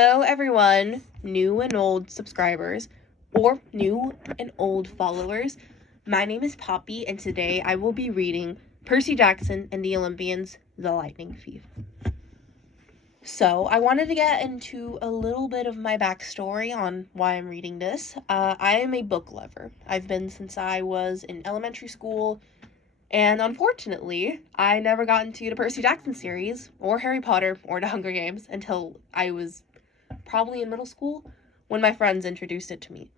Hello everyone, new and old subscribers, or new and old followers. My name is Poppy, and today I will be reading Percy Jackson and the Olympians, The Lightning Thief. So, I wanted to get into a little bit of my backstory on why I'm reading this. I am a book lover. I've been since I was in elementary school, and unfortunately, I never got into the Percy Jackson series, or Harry Potter, or the Hunger Games until I was probably in middle school when my friends introduced it to me.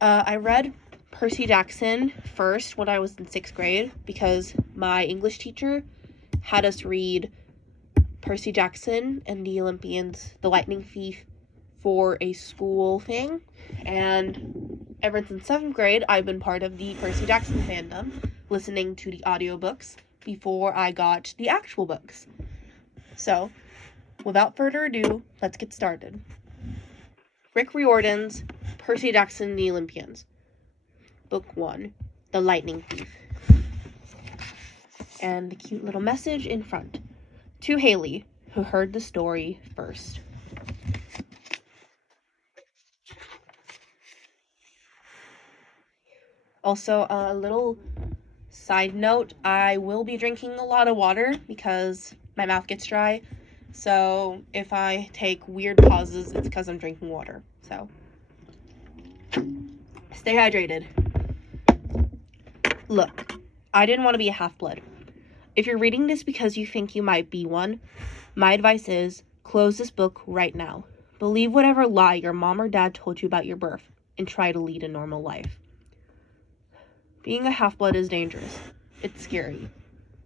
I read Percy Jackson first when I was in 6th grade because my English teacher had us read Percy Jackson and the Olympians, The Lightning Thief, for a school thing. And ever since 7th grade, I've been part of the Percy Jackson fandom, listening to the audiobooks before I got the actual books. So, without further ado, let's get started. Riordan's Percy Jackson and the Olympians. Book 1, The Lightning Thief. And the cute little message in front. To Haley, who heard the story first. Also, a little side note, I will be drinking a lot of water because my mouth gets dry. So if I take weird pauses, it's because I'm drinking water. So stay hydrated. Look, I didn't want to be a half-blood. If you're reading this because you think you might be one, my advice is close this book right now. Believe whatever lie your mom or dad told you about your birth and try to lead a normal life. Being a half-blood is dangerous. It's scary.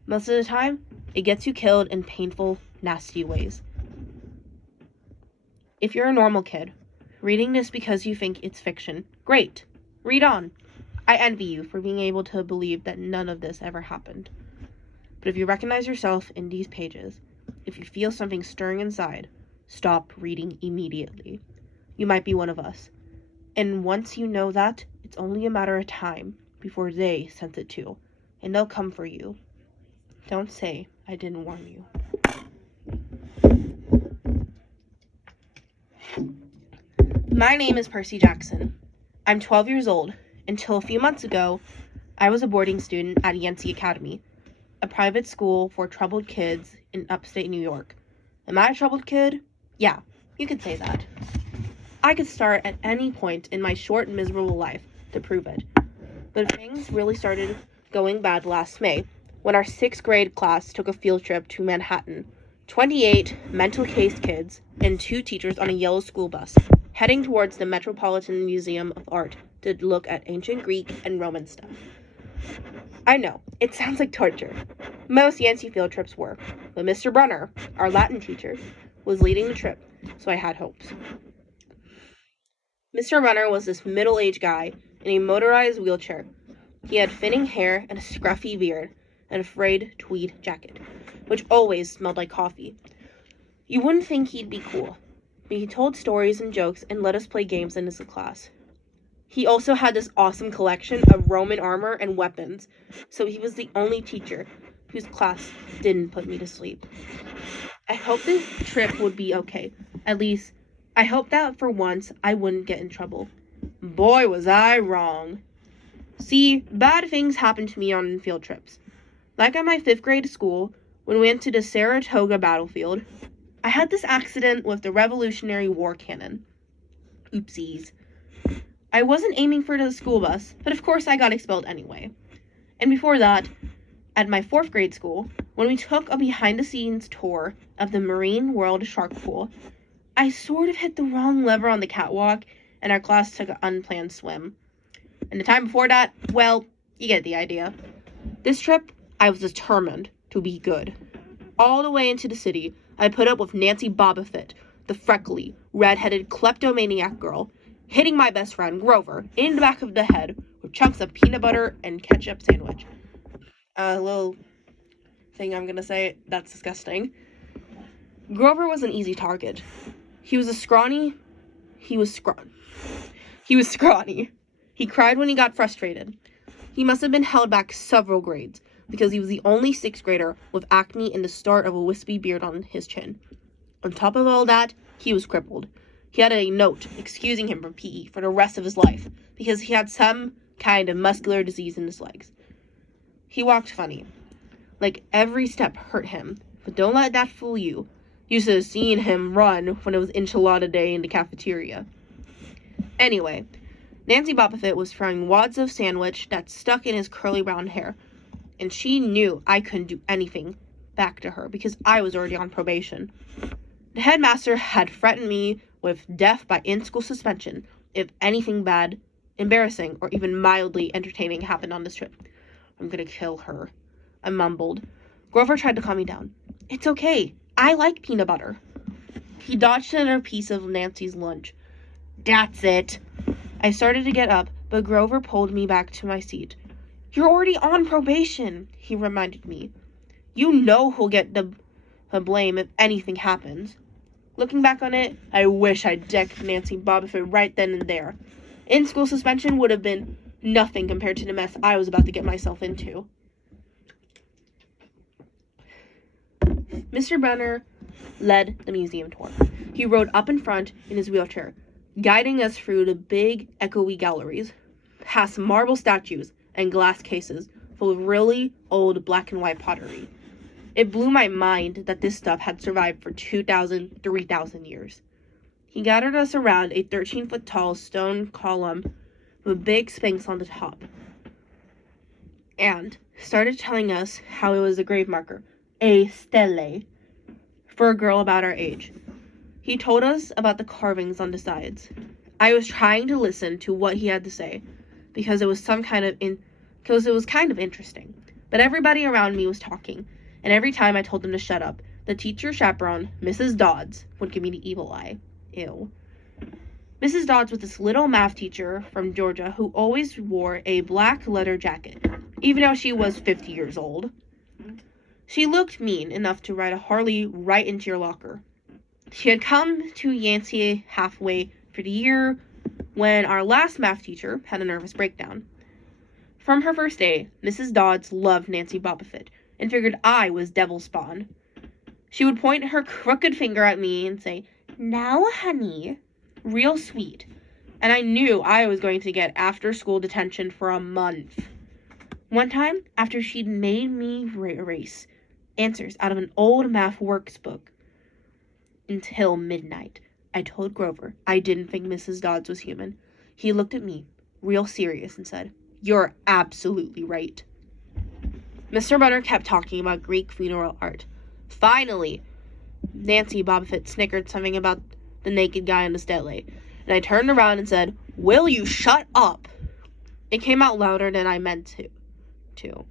Most of the time, it gets you killed in painful, nasty ways. If you're a normal kid, reading this because you think it's fiction, great. Read on. I envy you for being able to believe that none of this ever happened. But if you recognize yourself in these pages, if you feel something stirring inside, stop reading immediately. You might be one of us. And once you know that, it's only a matter of time before they sense it too, and they'll come for you. Don't say I didn't warn you. My name is Percy Jackson. I'm 12 years old. Until a few months ago, I was a boarding student at Yancey Academy, a private school for troubled kids in upstate New York. Am I a troubled kid? Yeah, you could say that. I could start at any point in my short, miserable life to prove it. But things really started going bad last May, when our 6th grade class took a field trip to Manhattan. 28 mental case kids and 2 teachers on a yellow school bus, heading towards the Metropolitan Museum of Art to look at ancient Greek and Roman stuff. I know, it sounds like torture. Most Yancey field trips were, but Mr. Brunner, our Latin teacher, was leading the trip, so I had hopes. Mr. Brunner was this middle-aged guy in a motorized wheelchair. He had thinning hair and a scruffy beard, and a frayed tweed jacket, which always smelled like coffee. You wouldn't think he'd be cool, but he told stories and jokes and let us play games in his class. He also had this awesome collection of Roman armor and weapons, so he was the only teacher whose class didn't put me to sleep. I hoped this trip would be okay. At least, I hoped that for once I wouldn't get in trouble. Boy, was I wrong. See, bad things happen to me on field trips. Like at my 5th grade school, when we went to the Saratoga battlefield, I had this accident with the Revolutionary War cannon. Oopsies. I wasn't aiming for the school bus, but of course I got expelled anyway. And before that, at my 4th grade school, when we took a behind-the-scenes tour of the Marine World Shark Pool, I sort of hit the wrong lever on the catwalk, and our class took an unplanned swim. And the time before that, well, you get the idea. This trip, I was determined to be good. All the way into the city, I put up with Nancy Bobofit, the freckly, red-headed kleptomaniac girl, hitting my best friend, Grover, in the back of the head with chunks of peanut butter and ketchup sandwich. A little thing I'm gonna say, that's disgusting. Grover was an easy target. He was scrawny. He cried when he got frustrated. He must have been held back several grades, because he was the only 6th grader with acne and the start of a wispy beard on his chin. On top of all that, He was crippled. He had a note excusing him from PE for the rest of his life because he had some kind of muscular disease in his legs. He walked funny. Like every step hurt him. But don't let that fool you. You should have seen him run when it was enchilada day in the cafeteria. Anyway, Nancy Bobbitt was frying wads of sandwich that stuck in his curly brown hair. And she knew I couldn't do anything back to her because I was already on probation. The headmaster had threatened me with death by in-school suspension if anything bad, embarrassing, or even mildly entertaining happened on this trip. I'm gonna kill her, I mumbled. Grover tried to calm me down. It's okay. I like peanut butter. He dodged another piece of Nancy's lunch. That's it. I started to get up, but Grover pulled me back to my seat. You're already on probation, he reminded me. You know who'll get the blame if anything happens. Looking back on it, I wish I'd decked Nancy Bobbitt right then and there. In-school suspension would have been nothing compared to the mess I was about to get myself into. Mr. Brunner led the museum tour. He rode up in front in his wheelchair, guiding us through the big, echoey galleries, past marble statues and glass cases full of really old black and white pottery. It blew my mind that this stuff had survived for 2,000, 3,000 years. He gathered us around a 13-foot tall stone column with a big sphinx on the top, and started telling us how it was a grave marker, a stele, for a girl about our age. He told us about the carvings on the sides. I was trying to listen to what he had to say, because it was kind of interesting. But everybody around me was talking, and every time I told them to shut up, the teacher chaperone, Mrs. Dodds, would give me the evil eye. Ew. Mrs. Dodds was this little math teacher from Georgia who always wore a black leather jacket, even though she was 50 years old. She looked mean enough to ride a Harley right into your locker. She had come to Yancey halfway through the year when our last math teacher had a nervous breakdown. From her first day, Mrs. Dodds loved Nancy Bobbitt and figured I was devil spawn. She would point her crooked finger at me and say, "Now, honey," real sweet, and I knew I was going to get after-school detention for a month. One time, after she'd made me erase answers out of an old math workbook until midnight, I told Grover I didn't think Mrs. Dodds was human. He looked at me, real serious, and said, "You're absolutely right." Mr. Bunner kept talking about Greek funeral art. Finally, Nancy Bobbitt snickered something about the naked guy on the stele, and I turned around and said, "Will you shut up?" It came out louder than I meant to.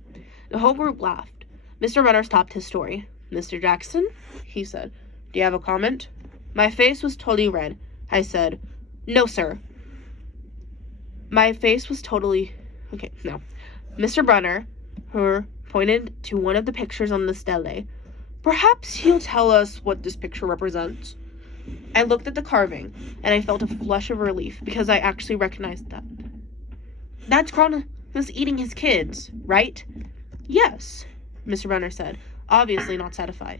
The whole group laughed. Mr. Bunner stopped his story. "Mr. Jackson," he said, "do you have a comment?" My face was totally red. I said, "No, sir." My face was totally... Okay, no. Mr. Brunner, who pointed to one of the pictures on the stele. "Perhaps he'll tell us what this picture represents." I looked at the carving, and I felt a flush of relief because I actually recognized that. That's Cronus eating his kids, right? "Yes," Mr. Brunner said, obviously not satisfied.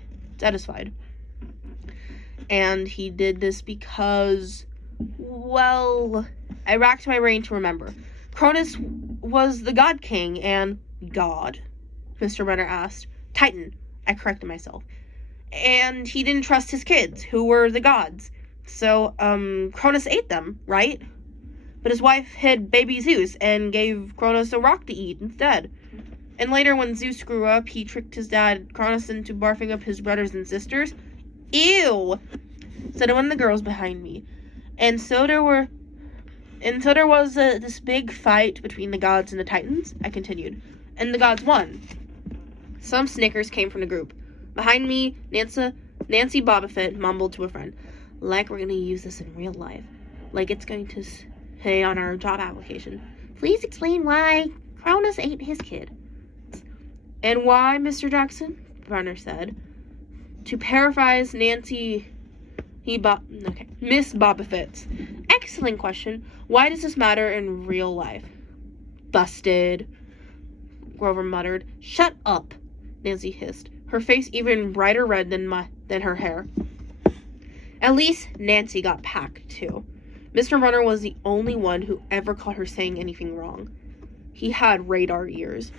And he did this because, well, I racked my brain to remember. Cronus was the God King, and God? Mr. Brunner asked. Titan, I corrected myself. And he didn't trust his kids, who were the gods. So, Cronus ate them, right? But his wife hid baby Zeus and gave Cronus a rock to eat instead. And later, when Zeus grew up, he tricked his dad, Cronus, into barfing up his brothers and sisters. Ew! Said one of the girls behind me. And so there was this big fight between the gods and the Titans, I continued. And the gods won. Some snickers came from the group. Behind me, Nancy Bobbitt mumbled to a friend, "Like we're going to use this in real life. Like it's going to say on our job application. Please explain why Cronus ate his kid." "And why, Mr. Jackson?" Brunner said. To paraphrase Miss Bobbitt. "Excellent question. Why does this matter in real life?" "Busted," Grover muttered. "Shut up," Nancy hissed, her face even brighter red than her hair. At least Nancy got packed, too. Mr. Runner was the only one who ever caught her saying anything wrong. He had radar ears.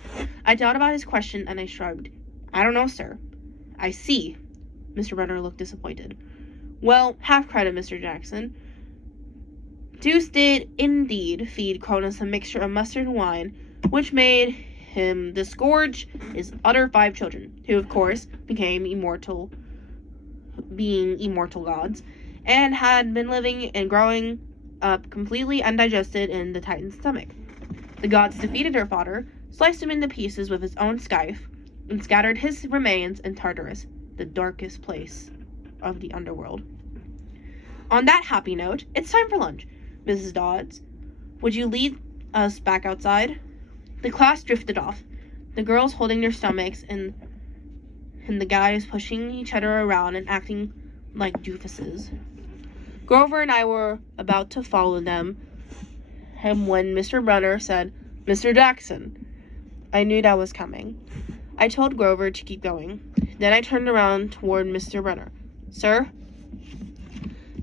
I thought about his question and I shrugged. I don't know, sir. I see. Mr. Runner looked disappointed. Well, half credit, Mr. Jackson. Deuce did indeed feed Cronus a mixture of mustard and wine, which made him disgorge his other 5 children, who of course became immortal, being immortal gods, and had been living and growing up completely undigested in the Titan's stomach. The gods defeated their father, sliced him into pieces with his own scythe, and scattered his remains in Tartarus, the darkest place of the underworld. On that happy note, it's time for lunch. Mrs. Dodds, would you lead us back outside? The class drifted off, the girls holding their stomachs and the guys pushing each other around and acting like doofuses. Grover and I were about to follow them, and when Mr. Runner said, Mr. Jackson, I knew that was coming. I told Grover to keep going. Then I turned around toward Mr. Runner. Sir?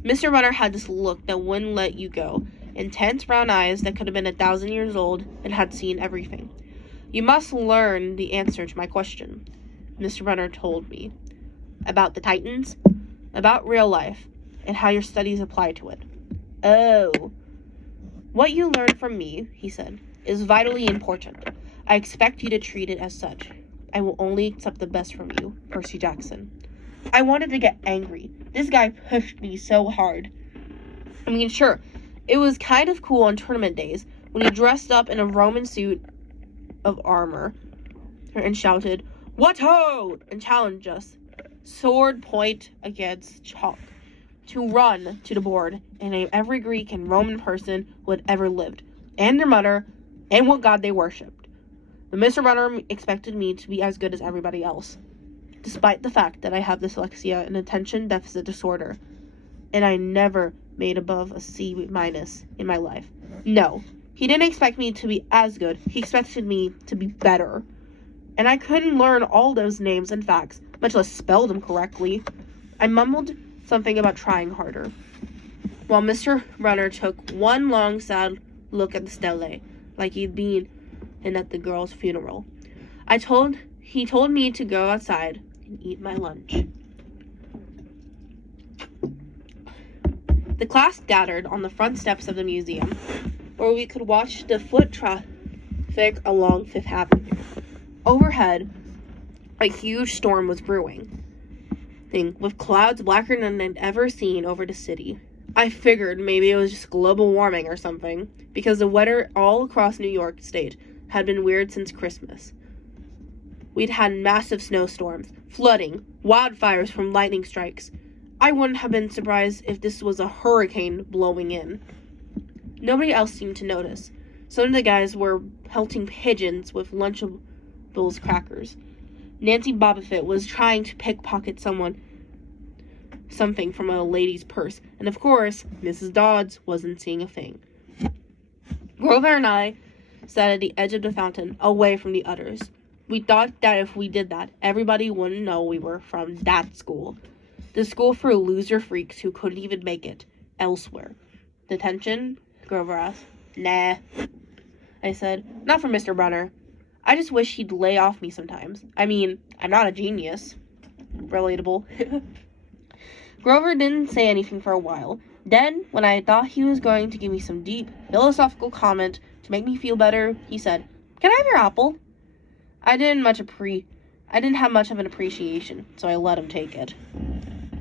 Mr. Runner had this look that wouldn't let you go, intense brown eyes that could have been 1,000 years old and had seen everything. You must learn the answer to my question. Mr. Runner told me. About the Titans, about real life, and how your studies apply to it. Oh. What you learn from me, he said, is vitally important. I expect you to treat it as such. I will only accept the best from you, Percy Jackson. I wanted to get angry. This guy pushed me so hard. I mean, sure, it was kind of cool on tournament days when he dressed up in a Roman suit of armor and shouted, What ho! And challenged us, sword point against chalk, to run to the board and name every Greek and Roman person who had ever lived, and their mother, and what god they worshipped. But Mr. Runner expected me to be as good as everybody else, despite the fact that I have dyslexia and attention deficit disorder, and I never made above a C- in my life. No, he didn't expect me to be as good. He expected me to be better. And I couldn't learn all those names and facts, much less spell them correctly. I mumbled something about trying harder, while Mr. Runner took one long, sad look at the stele, like he'd been in at the girl's funeral. He told me to go outside and eat my lunch. The class gathered on the front steps of the museum, where we could watch the foot traffic along Fifth Avenue. Overhead, a huge storm was brewing, with clouds blacker than I'd ever seen over the city. I figured maybe it was just global warming or something, because the weather all across New York State had been weird since Christmas. We'd had massive snowstorms, flooding, wildfires from lightning strikes. I wouldn't have been surprised if this was a hurricane blowing in. Nobody else seemed to notice. Some of the guys were pelting pigeons with Lunchables crackers. Nancy Bobbitt was trying to pickpocket something from a lady's purse, and of course, Mrs. Dodds wasn't seeing a thing. Grover and I sat at the edge of the fountain, away from the others. We thought that if we did that, everybody wouldn't know we were from that school. The school for loser freaks who couldn't even make it elsewhere. Detention? Grover asked. Nah, I said. Not for Mr. Runner. I just wish he'd lay off me sometimes. I mean, I'm not a genius. Relatable. Grover didn't say anything for a while. Then, when I thought he was going to give me some deep, philosophical comment to make me feel better, he said, Can I have your apple? I didn't have much of an appreciation, so I let him take it.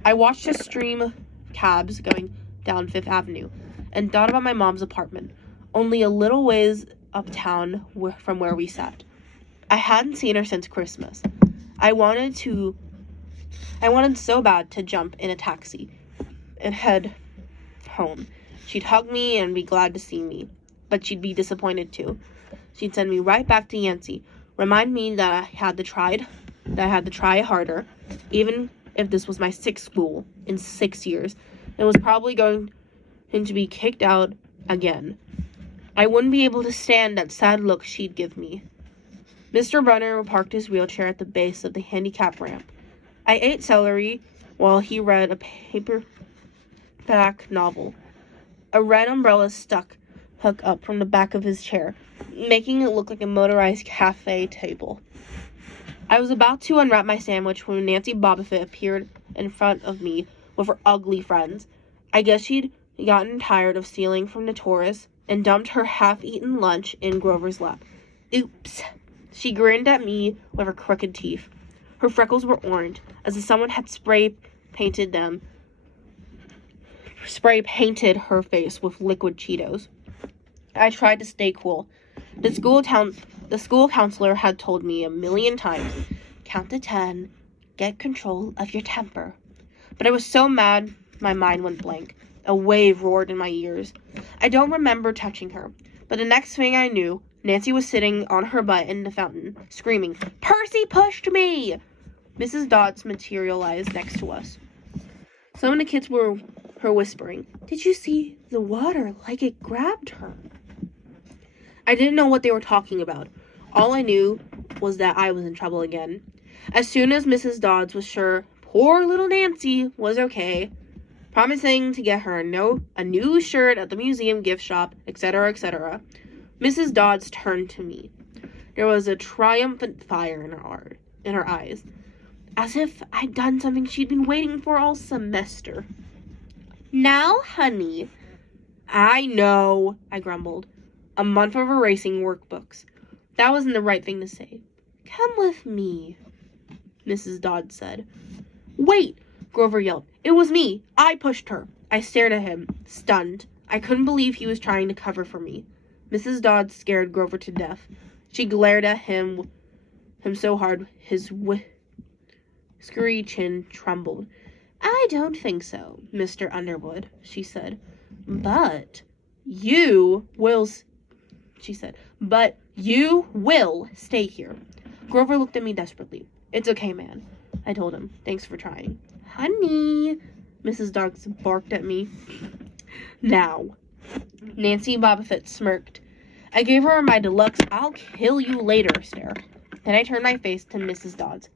I watched a stream of cabs going down Fifth Avenue and thought about my mom's apartment, only a little ways uptown from where we sat. I hadn't seen her since Christmas. I wanted so bad to jump in a taxi and head home. She'd hug me and be glad to see me, but she'd be disappointed too. She'd send me right back to Yancey, remind me that I had to try harder, even if this was my 6th school in 6 years, and was probably going to be kicked out again. I wouldn't be able to stand that sad look she'd give me. Mr. Runner parked his wheelchair at the base of the handicap ramp. I ate celery while he read a paper hardback novel. A red umbrella stuck hook up from the back of his chair, making it look like a motorized cafe table. I was about to unwrap my sandwich when Nancy Bobbitt appeared in front of me with her ugly friends. I guess she'd gotten tired of stealing from the tourists and dumped her half-eaten lunch in Grover's lap. Oops. She grinned at me with her crooked teeth. Her freckles were orange, as if someone had spray painted her face with liquid Cheetos. I tried to stay cool. The school counselor had told me a million times, count to 10, get control of your temper. But I was so mad my mind went blank. A wave roared in my ears. I don't remember touching her, but the next thing I knew, Nancy was sitting on her butt in the fountain, screaming, "Percy pushed me!" Mrs. Dodds materialized next to us. Some of the kids were whispering, "Did you see the water like it grabbed her?" I didn't know what they were talking about. All I knew was that I was in trouble again. As soon as Mrs. Dodds was sure poor little Nancy was okay, promising to get her a new shirt at the museum gift shop, etc., etc., Mrs. Dodds turned to me. There was a triumphant fire in her eyes, as if I'd done something she'd been waiting for all semester. "Now, honey." "I know," I grumbled. A month of erasing workbooks. That wasn't the right thing to say. "Come with me," Mrs. Dodds said. "Wait!" Grover yelled. "It was me. I pushed her." I stared at him, stunned. I couldn't believe he was trying to cover for me. Mrs. Dodds scared Grover to death. She glared at him so hard his whiskery chin trembled. "I don't think so, Mr. Underwood," she said. But you will stay here." Grover looked at me desperately. "It's okay, man," I told him. "Thanks for trying." "Honey," Mrs. Dodds barked at me. "Now." Nancy Bobbitt smirked. I gave her my deluxe "I'll kill you later" stare. Then I turned my face to Mrs. Dodds.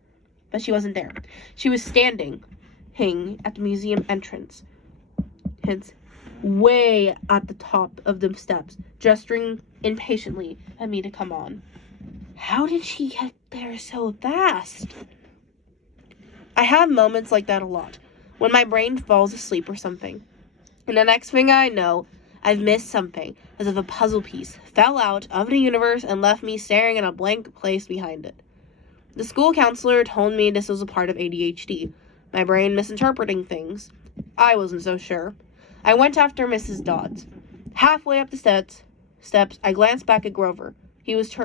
But she wasn't there. She was standing at the museum entrance, way at the top of the steps, gesturing impatiently at me to come on. How did she get there so fast? I have moments like that a lot, when my brain falls asleep or something. And the next thing I know, I've missed something, as if a puzzle piece fell out of the universe and left me staring at a blank place behind it. The school counselor told me this was a part of ADHD, my brain misinterpreting things. I wasn't so sure. I went after Mrs. Dodds. Halfway up the steps, I glanced back at Grover. He was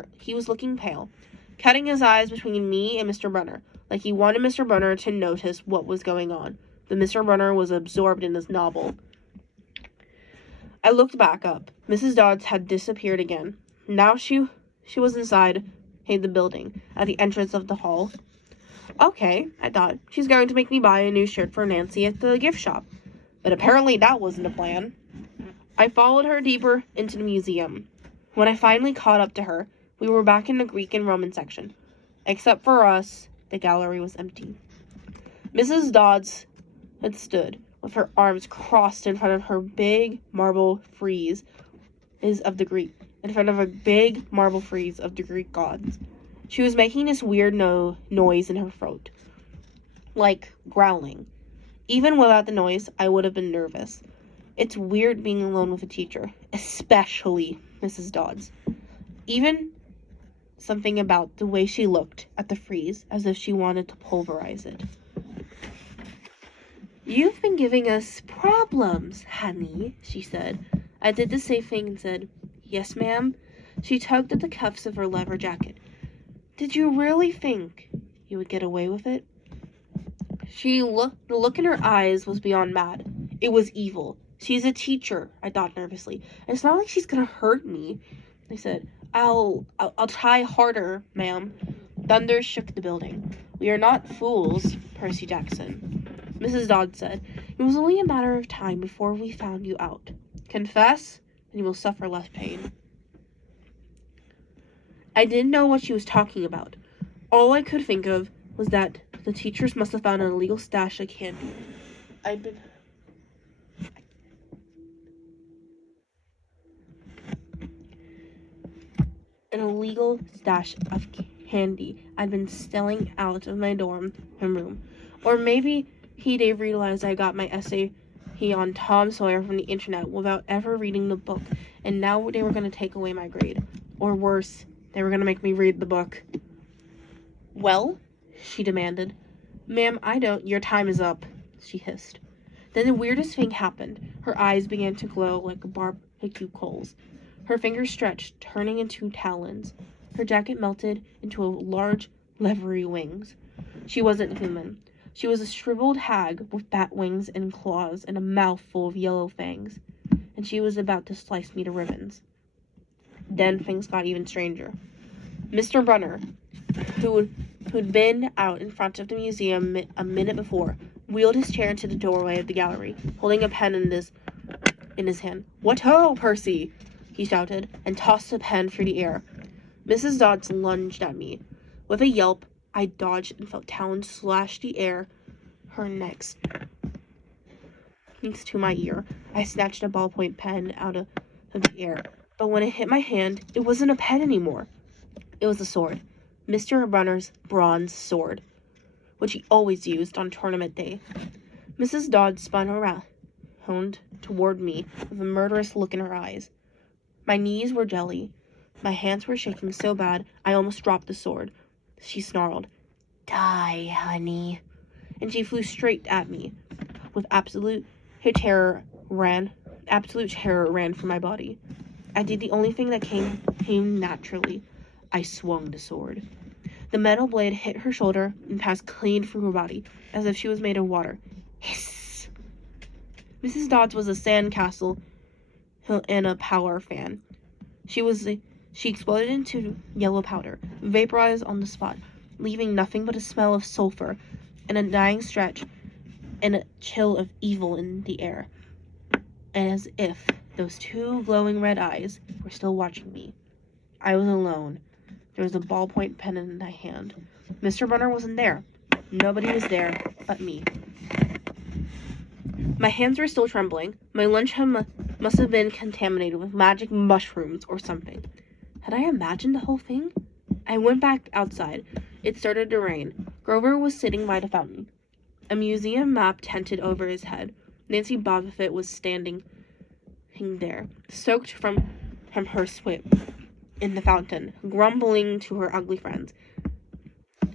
looking pale, cutting his eyes between me and Mr. Brunner, like he wanted Mr. Brunner to notice what was going on. But Mr. Brunner was absorbed in his novel. I looked back up. Mrs. Dodds had disappeared again. Now she was inside the building, at the entrance of the hall. Okay, I thought, she's going to make me buy a new shirt for Nancy at the gift shop. But apparently that wasn't a plan. I followed her deeper into the museum. When I finally caught up to her, we were back in the Greek and Roman section. Except for us, the gallery was empty. Mrs. Dodds had stood, with her arms crossed in front of her big marble frieze of the Greek gods. She was making this weird noise in her throat, like growling. Even without the noise, I would have been nervous. It's weird being alone with a teacher, especially Mrs. Dodds. Even something about the way she looked at the frieze, as if she wanted to pulverize it. "You've been giving us problems, honey," she said. I did the same thing and said, "Yes, ma'am." She tugged at the cuffs of her leather jacket. "Did you really think you would get away with it?" The look in her eyes was beyond mad. It was evil. "She's a teacher," I thought nervously. "It's not like she's gonna hurt me." I said, I'll try harder, ma'am." Thunder shook the building. "We are not fools, Percy Jackson," Mrs. Dodds said. "It was only a matter of time before we found you out. Confess, and you will suffer less pain." I didn't know what she was talking about. All I could think of was that the teachers must have found an illegal stash of candy. I an illegal stash of candy I'd been stealing out of my dorm room. Or maybe he'd realized I got my essay on Tom Sawyer from the internet without ever reading the book, and now they were going to take away my grade. Or worse, they were going to make me read the book. Well, she demanded. Ma'am, your time is up, she hissed. Then the weirdest thing happened. Her eyes began to glow like barbecue coals. Her fingers stretched, turning into talons. Her jacket melted into large, leathery wings. She wasn't human. She was a shriveled hag with bat wings and claws and a mouth full of yellow fangs. And she was about to slice me to ribbons. Then things got even stranger. Mr. Brunner, who'd been out in front of the museum a minute before, wheeled his chair into the doorway of the gallery, holding a pen in his hand. What ho, Percy! He shouted, and tossed the pen through the air. Mrs. Dodds lunged at me. With a yelp, I dodged and felt talons slash the air. Her next to my ear, I snatched a ballpoint pen out of the air. But when it hit my hand, it wasn't a pen anymore. It was a sword. Mr. Brunner's bronze sword, which he always used on tournament day. Mrs. Dodds spun around toward me with a murderous look in her eyes. My knees were jelly. My hands were shaking so bad I almost dropped the sword. She snarled, Die, honey. And she flew straight at me. With absolute terror ran from my body. I did the only thing that came naturally. I swung the sword. The metal blade hit her shoulder and passed clean through her body, as if she was made of water. Hiss! Mrs. Dodds was a sandcastle and a power fan. She exploded into yellow powder, vaporized on the spot, leaving nothing but a smell of sulfur and a dying stretch and a chill of evil in the air. As if those two glowing red eyes were still watching me. I was alone. There was a ballpoint pen in my hand. Mr. Brunner wasn't there. Nobody was there but me. My hands were still trembling. My lunch must have been contaminated with magic mushrooms or something. Had I imagined the whole thing? I went back outside. It started to rain. Grover was sitting by the fountain. A museum map tented over his head. Nancy Bobbitt was standing there, soaked from her sweat in the fountain, grumbling to her ugly friends.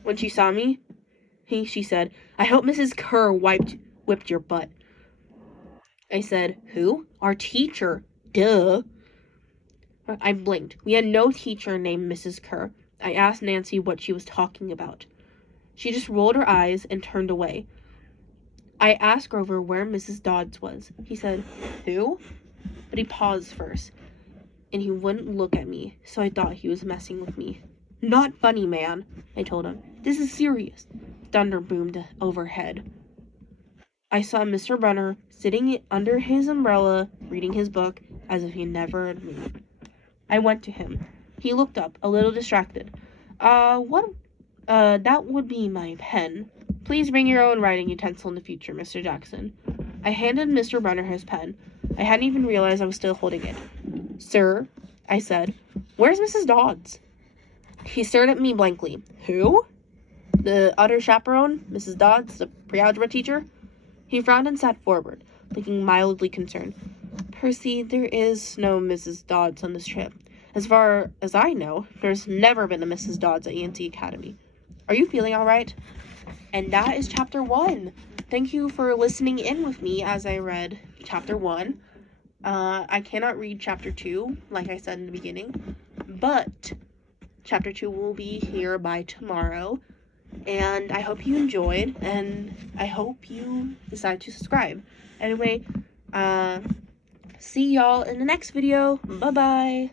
When she saw me, she said, I hope Mrs. Kerr whipped your butt. I said, Who? Our teacher. Duh. I blinked. We had no teacher named Mrs. Kerr. I asked Nancy what she was talking about. She just rolled her eyes and turned away. I asked Grover where Mrs. Dodds was. He said, Who? But he paused first, and he wouldn't look at me, so I thought he was messing with me. Not funny, man, I told him. This is serious. Thunder boomed overhead. I saw Mr. Brunner sitting under his umbrella, reading his book, as if he never had moved. I went to him. He looked up, a little distracted. That would be my pen. Please bring your own writing utensil in the future, Mr. Jackson. I handed Mr. Brunner his pen. I hadn't even realized I was still holding it. Sir, I said, where's Mrs. Dodds? He stared at me blankly. Who? The other chaperone, Mrs. Dodds, the pre-algebra teacher? He frowned and sat forward, looking mildly concerned. Percy, there is no Mrs. Dodds on this trip. As far as I know, there's never been a Mrs. Dodds at E&T Academy. Are you feeling all right? And that is chapter 1. Thank you for listening in with me as I read chapter 1. I cannot read chapter 2, like I said in the beginning, but chapter 2 will be here by tomorrow. And I hope you enjoyed, and I hope you decide to subscribe. Anyway, see y'all in the next video. Bye-bye.